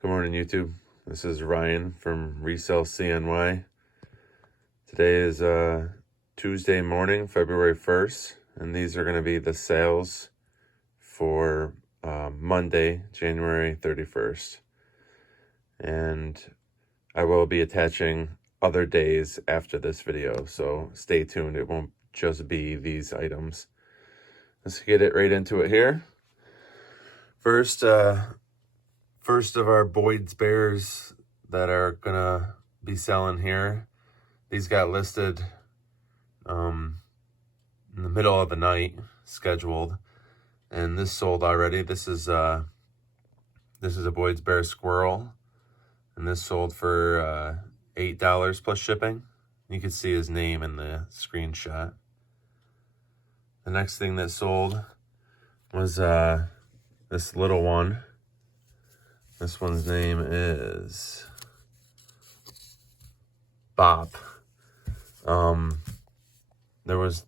Good morning, YouTube. This is Ryan from ResellCNY. Today is Tuesday morning, February 1st, and these are going to be the sales for Monday, January 31st. And I will be attaching other days after this video, so stay tuned. It won't just be these items. Let's get it right into it here. First of our Boyd's Bears that are gonna be selling here. These got listed in the middle of the night, scheduled, and this sold already. This is a Boyd's Bear squirrel, and this sold for $8 plus shipping. You can see his name in the screenshot. The next thing that sold was this little one. This one's name is Bop. There was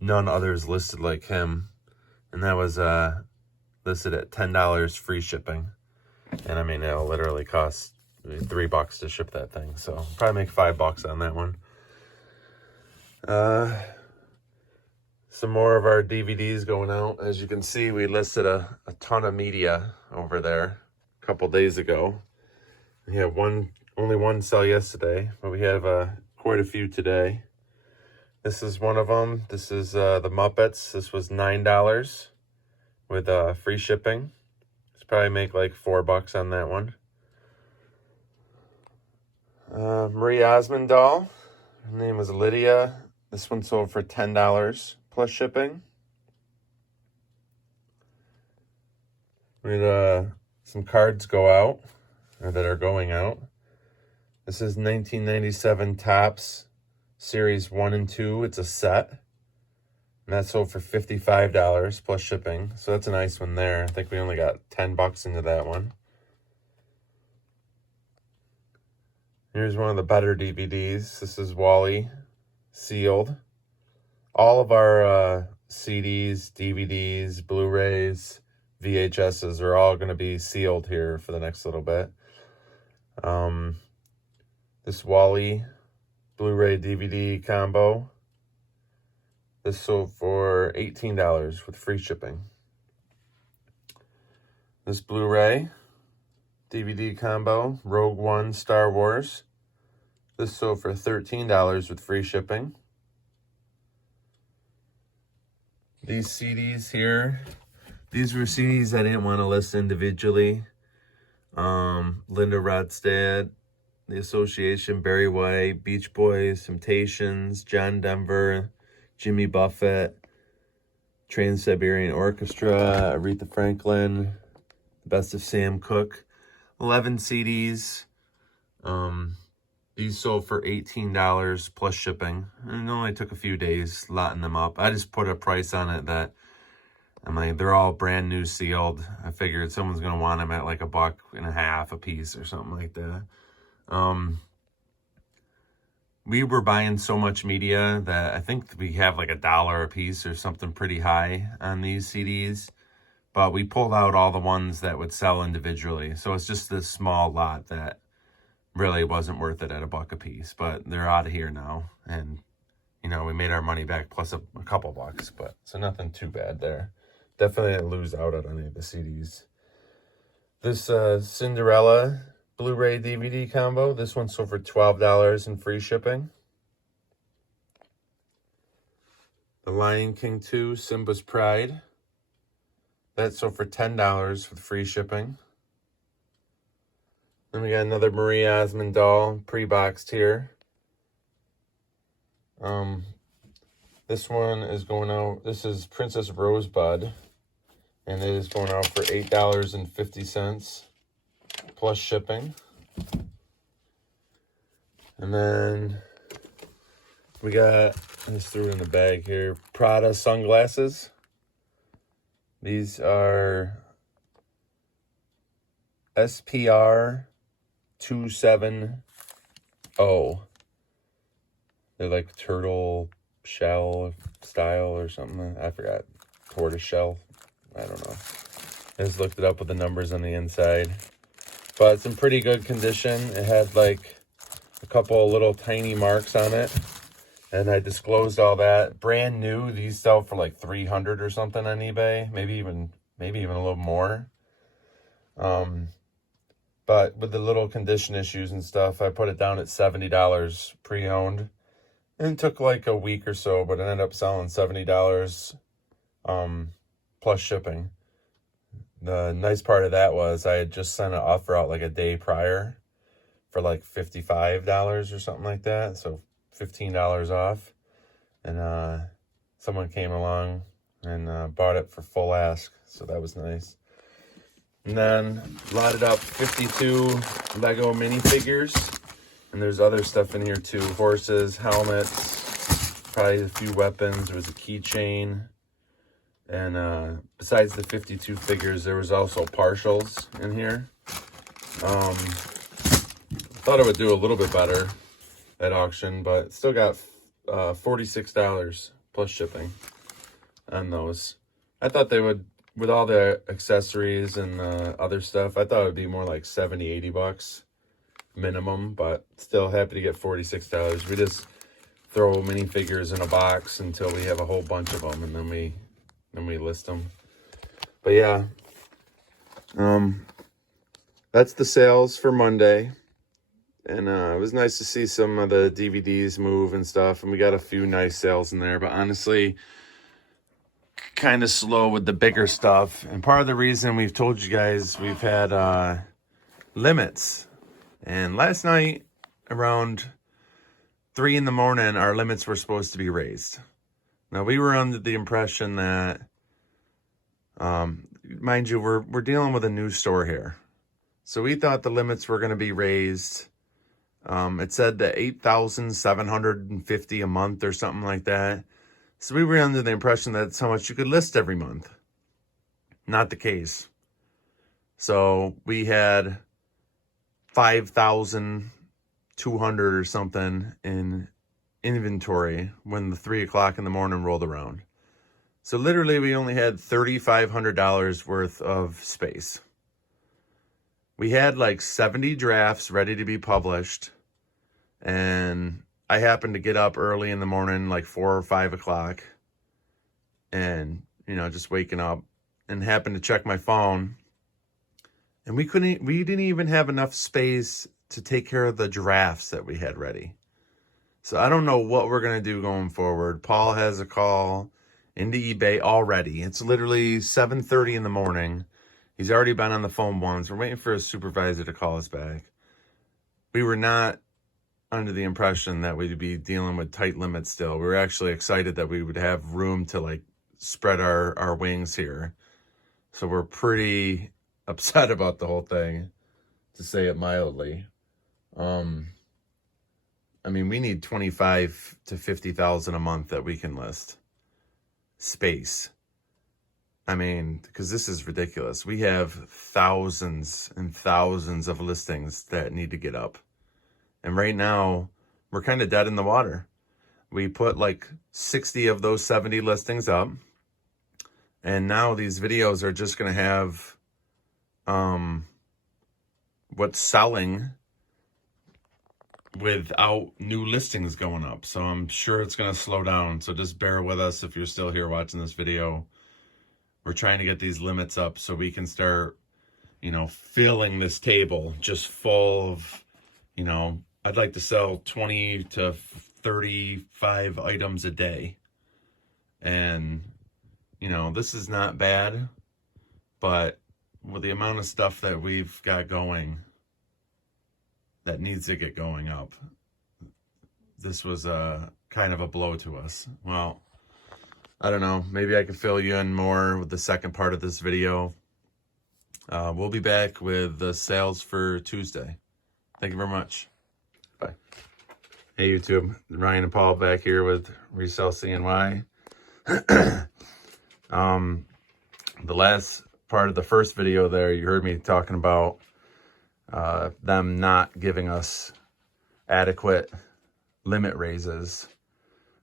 none others listed like him, and that was listed at $10 free shipping. And I mean, it'll literally cost $3 to ship that thing, so probably make $5 on that one. Some more of our DVDs going out. As you can see, we listed a ton of media over there a couple days ago. We had only one sell yesterday, but we have quite a few today. This is one of them. This is the Muppets. This was $9 with free shipping. Let's probably make like $4 on that one. Marie Osmond doll. Her name was Lydia. This one sold for $10 plus shipping. We had some cards go out, or that are going out. This is 1997 Topps Series 1 and 2. It's a set. And that sold for $55 plus shipping. So that's a nice one there. I think we only got $10 into that one. Here's one of the better DVDs. This is Wall-E, sealed. All of our CDs, DVDs, Blu-rays, VHSs are all going to be sealed here for the next little bit. This Wall-E Blu-ray DVD combo. This sold for $18 with free shipping. This Blu-ray DVD combo, Rogue One Star Wars. This sold for $13 with free shipping. These CDs here, these were CDs I didn't want to list individually. Linda Ronstadt, The Association, Barry White, Beach Boys, Temptations, John Denver, Jimmy Buffett, Trans-Siberian Orchestra, Aretha Franklin, The Best of Sam Cooke. 11 CDs. These sold for $18 plus shipping. And it only took a few days lotting them up. I just put a price on it that, I'm like, they're all brand new sealed. I figured someone's going to want them at like $1.50 a piece or something like that. We were buying so much media that I think we have like $1 a piece or something pretty high on these CDs. But we pulled out all the ones that would sell individually. So it's just this small lot that really wasn't worth it at $1 a piece. But they're out of here now. And, you know, we made our money back plus a couple bucks. But so nothing too bad there. Definitely didn't lose out on any of the CDs. This Cinderella Blu-ray DVD combo. This one sold for $12 in free shipping. The Lion King 2 Simba's Pride. That sold for $10 with free shipping. Then we got another Marie Osmond doll, pre-boxed here. This one is going out, this is Princess Rosebud, and it is going out for $8.50 plus shipping. And then we got, I just threw it in the bag here, Prada Sunglasses. These are SPR 270. They're like turtle shell style or something. I forgot. Tortoise shell. I don't know. I just looked it up with the numbers on the inside. but it's in pretty good condition. It had like a couple of little tiny marks on it, and I disclosed all that. Brand new, these sell for like $300 or something on eBay, maybe even a little more. But with the little condition issues and stuff, I put it down at $70 pre-owned. And it took like a week or so, but it ended up selling $70 plus shipping. The nice part of that was I had just sent an offer out like a day prior for like $55 or something like that. So $15 off. And someone came along and bought it for full ask. So that was nice. And then lotted up 52 Lego minifigures. And there's other stuff in here too. Horses, helmets, probably a few weapons. There was a keychain. And besides the 52 figures, there was also partials in here. Thought it would do a little bit better at auction, but still got $46 plus shipping on those. I thought they would, with all the accessories and other stuff, I thought it would be more like 70, 80 bucks minimum, but still happy to get $46. We just throw minifigures in a box until we have a whole bunch of them, and then we list them. But yeah, that's the sales for Monday. And it was nice to see some of the DVDs move and stuff, and we got a few nice sales in there, but honestly, kind of slow with the bigger stuff. And part of the reason we've told you guys we've had limits. And last night around 3 in the morning, our limits were supposed to be raised. Now, we were under the impression that, mind you, we're dealing with a new store here. So we thought the limits were going to be raised. It said that $8,750 a month or something like that. So we were under the impression that's how much you could list every month. Not the case. So we had 5,200 or something in inventory when the 3 o'clock in the morning rolled around. So literally we only had $3,500 worth of space. We had like 70 drafts ready to be published, and I happened to get up early in the morning, like 4 or 5 o'clock, and, you know, just waking up, and happened to check my phone, and we didn't even have enough space to take care of the drafts that we had ready. So I don't know what we're going to do going forward. Paul has a call into eBay already. It's literally 7:30 in the morning. He's already been on the phone once. We're waiting for a supervisor to call us back. We were not under the impression that we'd be dealing with tight limits still. We were actually excited that we would have room to like spread our wings here. So we're pretty upset about the whole thing, to say it mildly. I mean, we need 25 to 50,000 a month that we can list. Space. I mean, because this is ridiculous. We have thousands and thousands of listings that need to get up. And right now, we're kind of dead in the water. We put like 60 of those 70 listings up. And now these videos are just going to have what's selling without new listings going up. So I'm sure it's going to slow down. So just bear with us if you're still here watching this video. We're trying to get these limits up so we can start, you know, filling this table just full of, you know, I'd like to sell 20 to 35 items a day. And, you know, this is not bad, but with the amount of stuff that we've got going that needs to get going up, this was a kind of a blow to us. Well, I don't know. Maybe I can fill you in more with the second part of this video. We'll be back with the sales for Tuesday. Thank you very much. Bye. Hey, YouTube. Ryan and Paul back here with ResellCNY. The last part of the first video there, you heard me talking about them not giving us adequate limit raises.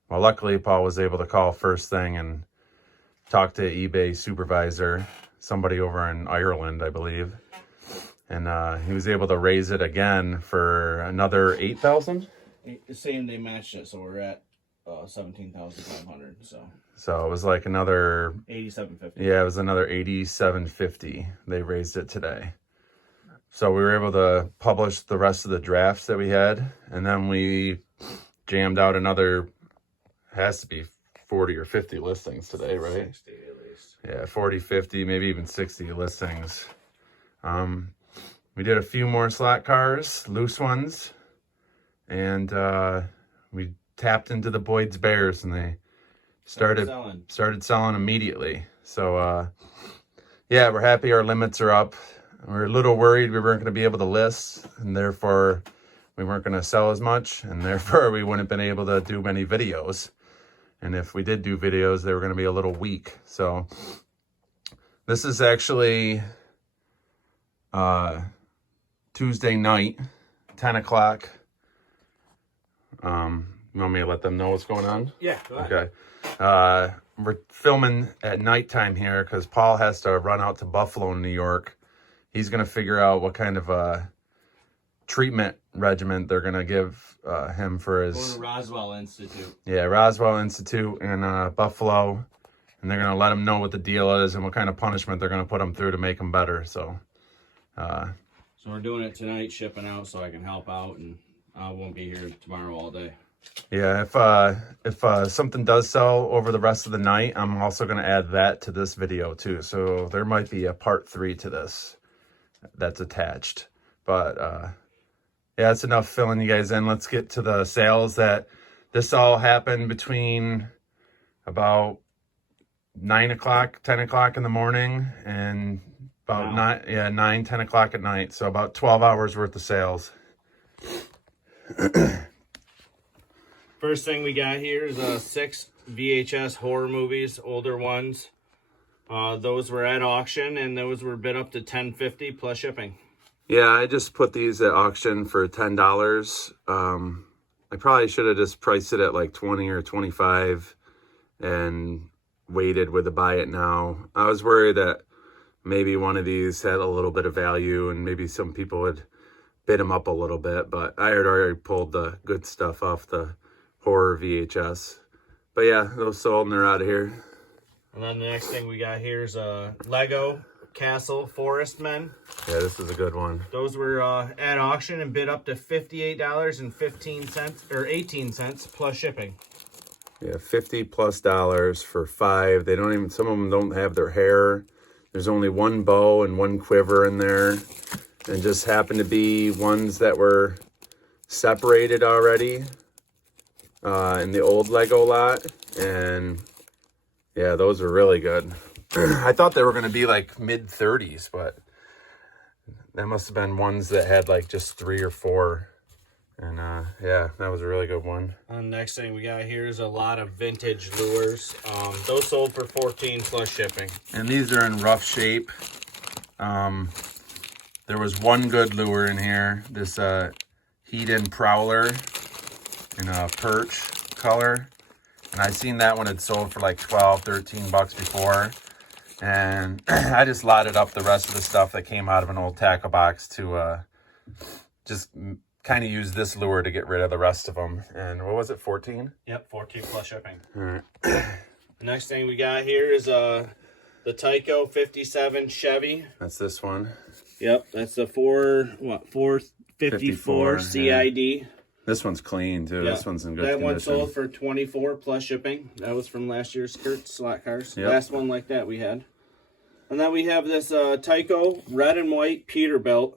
Well, luckily, Paul was able to call first thing and talk to eBay supervisor, somebody over in Ireland, I believe. And he was able to raise it again for another 8,000. Same, they matched it, so we're at 17,500. So it was like another 87.50. Yeah, it was another 87.50. They raised it today. So we were able to publish the rest of the drafts that we had, and then we jammed out another, has to be 40 or 50 listings today, right? 60 at least. Yeah, 40, 50, maybe even 60 listings. We did a few more slot cars, loose ones, and we tapped into the Boyd's Bears, and they started selling immediately. So yeah, we're happy our limits are up. We're a little worried we weren't going to be able to list, and therefore we weren't going to sell as much, and therefore we wouldn't have been able to do many videos. And if we did do videos, they were going to be a little weak. So this is actually Tuesday night, 10 o'clock. You want me to let them know what's going on? Yeah, go ahead. Okay. We're filming at nighttime here because Paul has to run out to Buffalo, New York. He's going to figure out what kind of treatment regimen they're going to give him for his... Going to Roswell Institute. Yeah, Roswell Institute in Buffalo. And they're going to let him know what the deal is and what kind of punishment they're going to put him through to make him better. So we're doing it tonight, shipping out so I can help out, and I won't be here tomorrow all day. Yeah, if something does sell over the rest of the night, I'm also going to add that to this video too. So there might be a part 3 to this that's attached. But yeah, that's enough filling you guys in. Let's get to the sales. This all happened between about 9 o'clock, 10 o'clock in the morning, and about 9, 10 o'clock at night. So about 12 hours worth of sales. First thing we got here is 6 VHS horror movies, older ones. Those were at auction, and those were bid up to $10.50 plus shipping. Yeah, I just put these at auction for $10. I probably should have just priced it at like 20 or 25 and waited with the buy it now. I was worried that maybe one of these had a little bit of value and maybe some people would bid them up a little bit, but I had already pulled the good stuff off the horror VHS. But yeah, those sold and they're out of here. And then the next thing we got here is a Lego Castle Forest Men. Yeah, this is a good one. Those were at auction and bid up to $58.15 or 18 cents plus shipping. Yeah, $50+ for 5. They don't even, some of them don't have their hair. There's only one bow and one quiver in there, and just happened to be ones that were separated already in the old Lego lot. And yeah, those are really good. I thought they were going to be like mid-30s, but that must have been ones that had like just 3 or 4. And yeah, that was a really good one. And next thing we got here is a lot of vintage lures. Those sold for $14 plus shipping. And these are in rough shape. There was one good lure in here. This Hedon Prowler in a perch color. And I seen that one had sold for like 12, 13 bucks before. And I just lotted up the rest of the stuff that came out of an old tackle box to just kind of use this lure to get rid of the rest of them. And what was it, 14? Yep, 14 plus shipping. All right. The next thing we got here is the Taiko 57 Chevy. That's this one. Yep, that's the 454 CID. Yeah. This one's clean too. Yep. This one's in good condition. That one sold for $24 plus shipping. That was from last year's skirt slot cars. Yep. Last one like that we had. And then we have this Taiko red and white Peterbilt.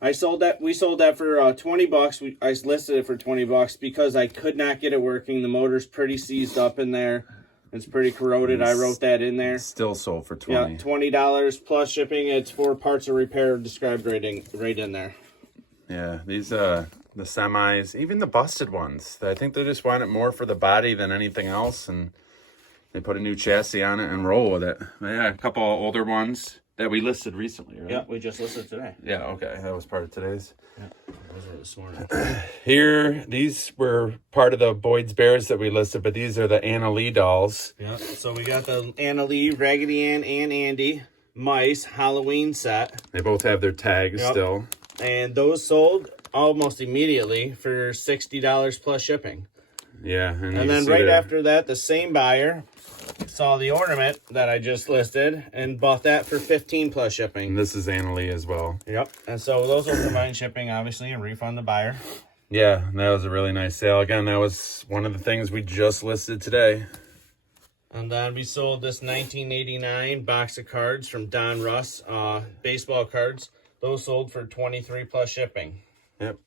We sold that for 20 bucks. I listed it for 20 bucks because I could not get it working. The motor's pretty seized up in there. It's pretty corroded. I wrote that in there. Still sold for 20. Yeah, $20 plus shipping. It's 4 parts of repair described right in there. Yeah, these the semis, even the busted ones. I think they just want it more for the body than anything else, and they put a new chassis on it and roll with it. But yeah, a couple older ones that we listed recently, right? Yeah, we just listed today. Yeah, okay. That was part of today's. Yeah, those were this morning. Here, these were part of the Boyd's Bears that we listed, but these are the Anna Lee dolls. Yeah, so we got the Anna Lee, Raggedy Ann, and Andy. mice Halloween set. They both have their tags still. And those sold almost immediately for $60 plus shipping. Yeah. And then right after that, the same buyer saw the ornament that I just listed and bought that for $15 plus shipping. And this is Annalie as well. Yep. And so those will combine shipping, obviously, and refund the buyer. Yeah, that was a really nice sale. Again, that was one of the things we just listed today. And then we sold this 1989 box of cards from Don Russ, baseball cards. Those sold for $23 plus shipping. Yep.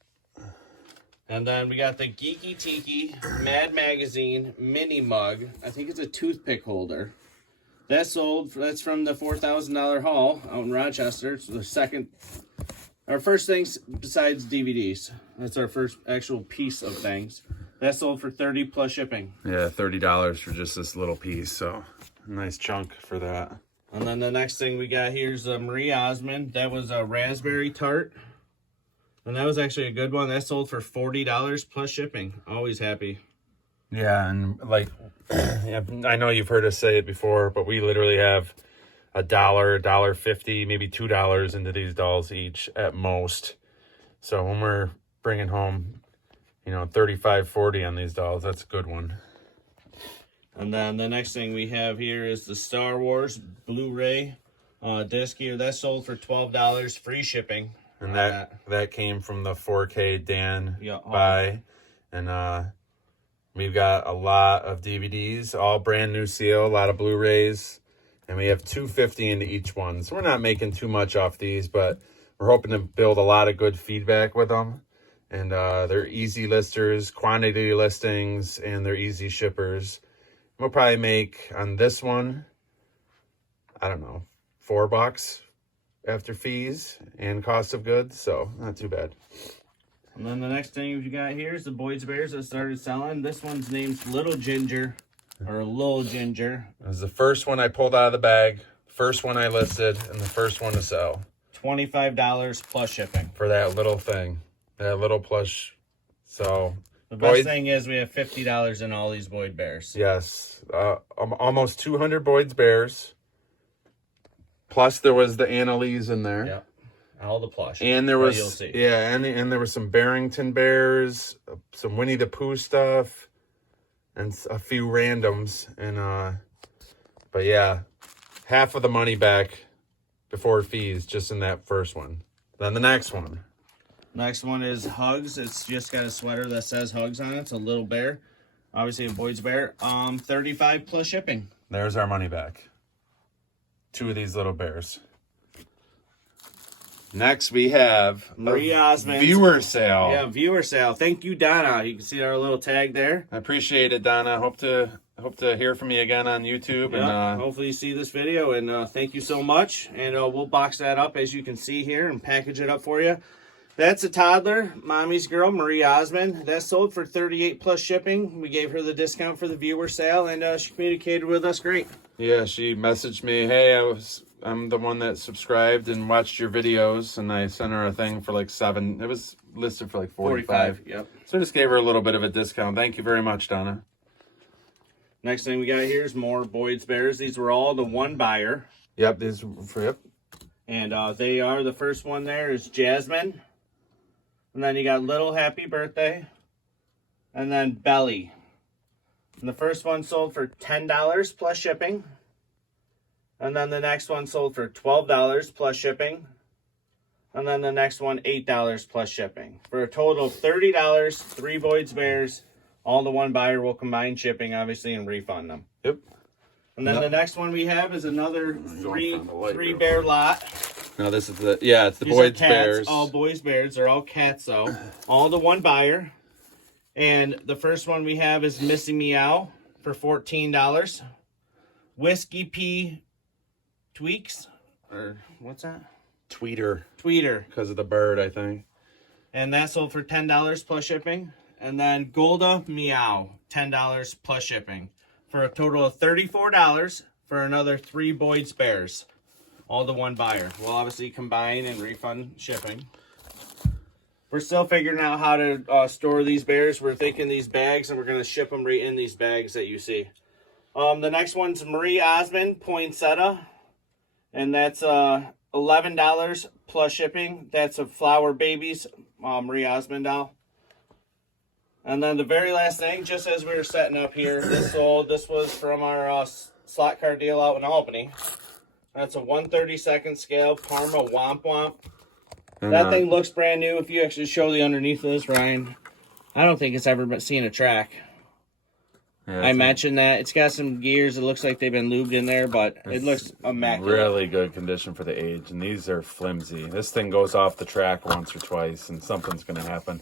And then we got the Geeky Tiki Mad Magazine mini mug. I think it's a toothpick holder. That sold. That's from the $4,000 haul out in Rochester. It's the second, our first things besides DVDs. That's our first actual piece of things. That sold for $30 plus shipping. Yeah, $30 for just this little piece. So a nice chunk for that. And then the next thing we got here is Marie Osmond. That was a raspberry tart. And that was actually a good one. That sold for $40 plus shipping. Always happy. Yeah, and like, I know you've heard us say it before, but we literally have $1, $1.50, maybe $2 into these dolls each at most. So when we're bringing home, you know, 35, 40 on these dolls, that's a good one. And then the next thing we have here is the Star Wars Blu-ray disc here. That sold for $12 free shipping. And that came from the 4K Dan buy. And we've got a lot of DVDs, all brand new seal, a lot of Blu-rays. And we have $2.50 into each one. So we're not making too much off these, but we're hoping to build a lot of good feedback with them. And they're easy listers, quantity listings, and they're easy shippers. We'll probably make on this one, I don't know, $4 after fees and cost of goods, so not too bad. And then the next thing you got here is the Boys Bears that started selling. This one's named Little Ginger, or Lil Ginger. It was the first one I pulled out of the bag, first one I listed, and the first one to sell. $25 plus shipping. For that little thing, that little plush. So the best thing is we have $50 in all these Boyd Bears. Yes, almost 200 Boyd's Bears. Plus, there was the Annalise in there. Yep, all the plush. And there was, you'll see. Yeah, and there was some Barrington Bears, some Winnie the Pooh stuff, and a few randoms. And but yeah, half of the money back before fees just in that first one. Then the next one. Next one is Hugs. It's just got a sweater that says Hugs on it. It's a little bear, obviously a Boyd's Bear. $35 plus shipping. There's our money back. 2 of these little bears. Next, we have Marie Osmond viewer sale. Yeah, viewer sale. Thank you, Donna. You can see our little tag there. I appreciate it, Donna. Hope to hear from you again on YouTube. Yeah, and hopefully you see this video. And thank you so much. And we'll box that up, as you can see here, and package it up for you. That's a toddler, mommy's girl, Marie Osmond. That sold for $38 plus shipping. We gave her the discount for the viewer sale, and she communicated with us great. Yeah, she messaged me, hey, I'm the one that subscribed and watched your videos, and I sent her a thing for like $7. It was listed for like 45. Yep. So I just gave her a little bit of a discount. Thank you very much, Donna. Next thing we got here is more Boyd's Bears. These were all the one buyer. Yep, these for yep. And they are, the first one there is Jasmine. And then you got Little Happy Birthday. And then Belly. And the first one sold for $10 plus shipping. And then the next one sold for $12 plus shipping. And then the next one, $8 plus shipping. For a total of $30, 3 Boyd's Bears. All the one buyer will combine shipping, obviously, and refund them. Yep. And then the next one we have is another three bear lot. No, this is it's the These Boyd's are cats, Bears. all Boyd's Bears. They're all cats, though. All the one buyer. And the first one we have is Missy Meow for $14. Whiskey Pea Tweaks. Or what's that? Tweeter. Tweeter. Because of the bird, I think. And that sold for $10 plus shipping. And then Golda Meow, $10 plus shipping. For a total of $34 for another 3 Boyd's Bears. All the one buyer. We'll obviously combine and refund shipping. We're still figuring out how to store these bears. We're thinking these bags, and we're going to ship them right in these bags that you see. The next one's Marie Osmond Poinsettia. And that's $11 plus shipping. That's a Flower Babies Marie Osmond doll. And then the very last thing, just as we were setting up here, this was from our slot car deal out in Albany. That's a 1/32 scale Parma Womp Womp. And that thing looks brand new. If you actually show the underneath of this, Ryan, I don't think it's ever been seen a track. Yeah, I mentioned that. It's got some gears. It looks like they've been lubed in there, but it looks immaculate. Really good condition for the age, and these are flimsy. This thing goes off the track once or twice, and something's going to happen.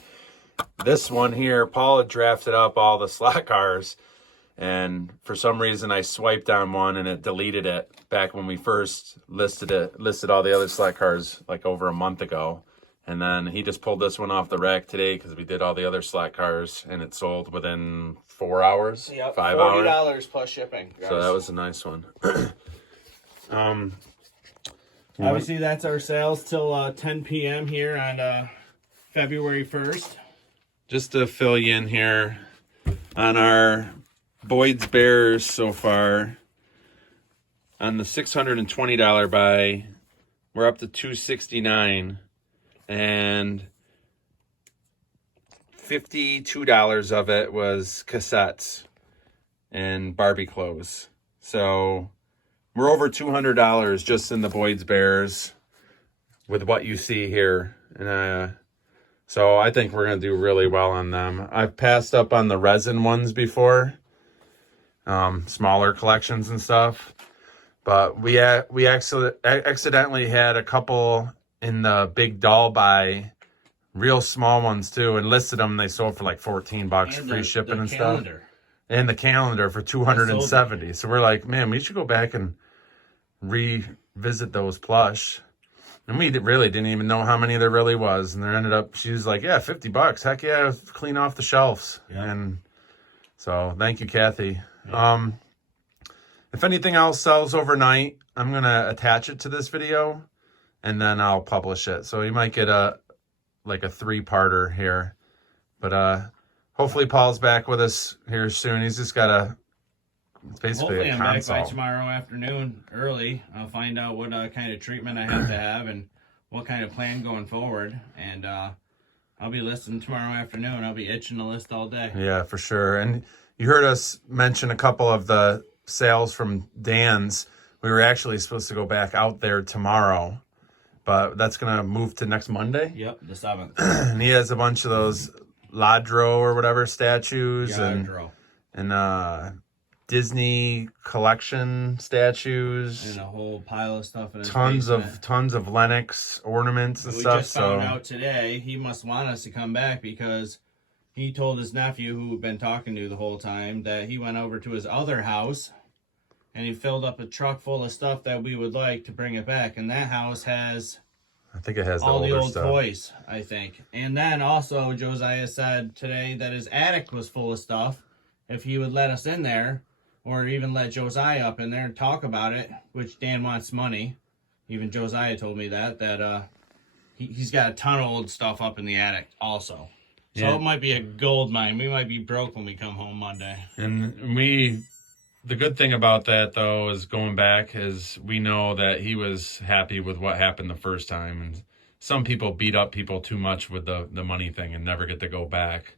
This one here, Paul had drafted up all the slot cars, and for some reason I swiped on one and it deleted it back when we first listed all the other slot cars like over a month ago. And then he just pulled this one off the rack today because we did all the other slot cars, and it sold within 4 hours. Yep, 5 hours. $40 plus shipping, guys. So that was a nice one. Obviously, that's our sales till 10 p.m. here on February 1st. Just to fill you in here on our Boyd's Bears so far, on the $620 buy, we're up to $269, and $52 of it was cassettes and Barbie clothes. So we're over $200 just in the Boyd's Bears with what you see here. And so I think we're going to do really well on them. I've passed up on the resin ones before, smaller collections and stuff. But we accidentally had a couple in the big doll buy, real small ones too, and listed them. They sold for like $14, free shipping and stuff. And the calendar for $270. So we're like, man, we should go back and revisit those plush. And we really didn't even know how many there really was. And there ended up, she was like, yeah, $50. Heck yeah, clean off the shelves. Yep. And so thank you, Kathy. Yep. If anything else sells overnight, I'm going to attach it to this video and then I'll publish it. So you might get a 3-parter here. But hopefully Paul's back with us here soon. He's just got it's basically hopefully a console. I'm back by tomorrow afternoon early. I'll find out what kind of treatment I have to have and what kind of plan going forward. And I'll be listening tomorrow afternoon. I'll be itching to list all day. Yeah, for sure. And you heard us mention a couple of the sales from Dan's. We were actually supposed to go back out there tomorrow, but that's going to move to next Monday. Yep, the 7th. And he has a bunch of those Ladro or whatever statues and Disney collection statues and a whole pile of stuff in his tons of Lennox ornaments and stuff. We just found out today he must want us to come back because he told his nephew, who we've been talking to the whole time, that he went over to his other house and he filled up a truck full of stuff that we would like to bring it back. And that house has, I think it has all the old stuff. Toys, I think. And then also Josiah said today that his attic was full of stuff. If he would let us in there, or even let Josiah up in there and talk about it, which Dan wants money. Even Josiah told me that he's got a ton of old stuff up in the attic also. So yeah. It might be a gold mine. We might be broke when we come home Monday. And the good thing about that, though, is going back is we know that he was happy with what happened the first time. And some people beat up people too much with the money thing and never get to go back.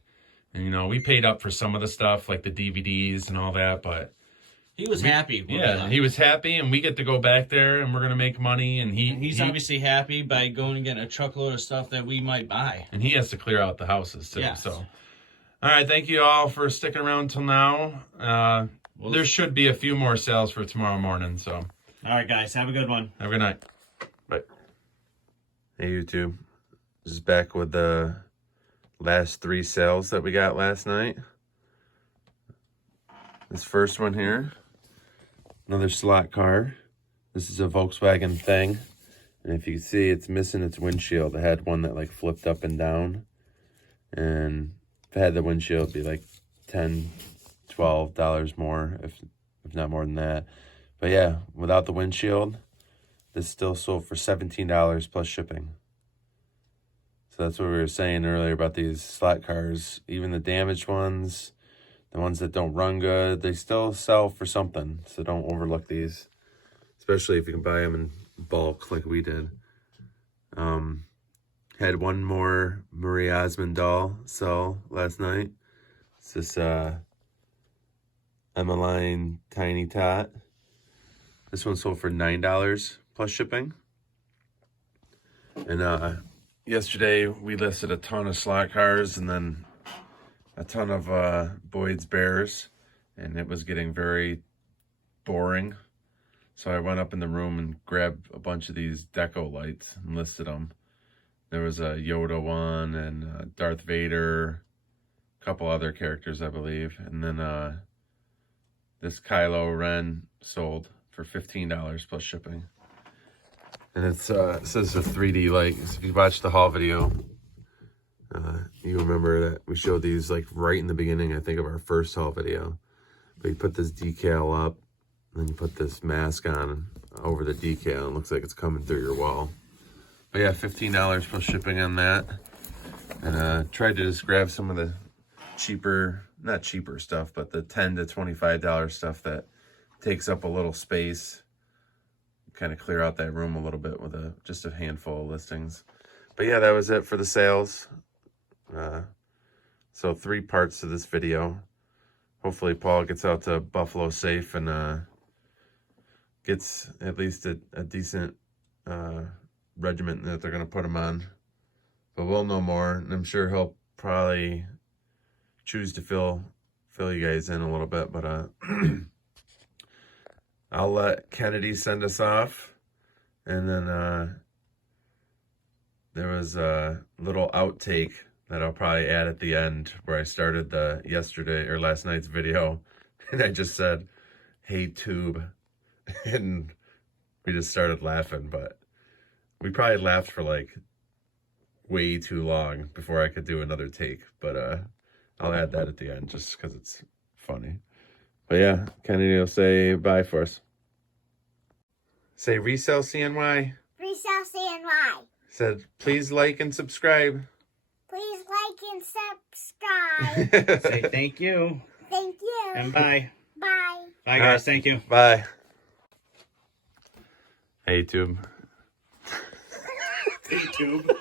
And, we paid up for some of the stuff, like the DVDs and all that, but he was happy. Yeah, he was happy, and we get to go back there, and we're going to make money. And he's obviously happy by going and getting a truckload of stuff that we might buy. And he has to clear out the houses, too. Yes. So, all right, thank you all for sticking around till now. There should be a few more sales for tomorrow morning. So, all right, guys, have a good one. Have a good night. Bye. Hey, YouTube. This is back with the last 3 sales that we got last night. This first one here, another slot car. This is a Volkswagen thing. And if you can see, it's missing its windshield. I had one that flipped up and down. And if I had the windshield, it'd be like $10, $12 more, if not more than that. But yeah, without the windshield, this still sold for $17 plus shipping. So that's what we were saying earlier about these slot cars. Even the damaged ones, the ones that don't run good, they still sell for something. So don't overlook these, especially if you can buy them in bulk like we did. Had one more Marie Osmond doll sell last night. It's this Emmeline Tiny Tot. This one sold for $9 plus shipping. And yesterday we listed a ton of slot cars and then a ton of Boyd's Bears, and it was getting very boring. So I went up in the room and grabbed a bunch of these deco lights and listed them. There was a Yoda one and Darth Vader, a couple other characters, I believe. And then this Kylo Ren sold for $15 plus shipping. And it says a 3D light. So if you watched the haul video, you remember that we showed these like right in the beginning, I think, of our first haul video. But you put this decal up, and then you put this mask on over the decal, and it looks like it's coming through your wall. But yeah, $15 plus shipping on that. And tried to just grab some of the cheaper, not cheaper stuff, but the $10 to $25 stuff that takes up a little space. Kind of clear out that room a little bit with just a handful of listings. But yeah, that was it for the sales. So 3 parts to this video. Hopefully Paul gets out to Buffalo safe and gets at least a decent regiment that they're going to put him on. But we'll know more, and I'm sure he'll probably choose to fill you guys in a little bit. But I'll let Kennedy send us off. And then there was a little outtake that I'll probably add at the end where I started the last night's video. And I just said, "Hey, tube." And we just started laughing, but we probably laughed for like way too long before I could do another take. But I'll add that at the end just because it's funny. But yeah, Kennedy will say bye for us. Say ResellCNY. ResellCNY. Said, please like and subscribe. Please like and subscribe. Say thank you. Thank you. And bye. Bye. Bye, guys. Thank you. Bye. Hey, tube. Hey, tube.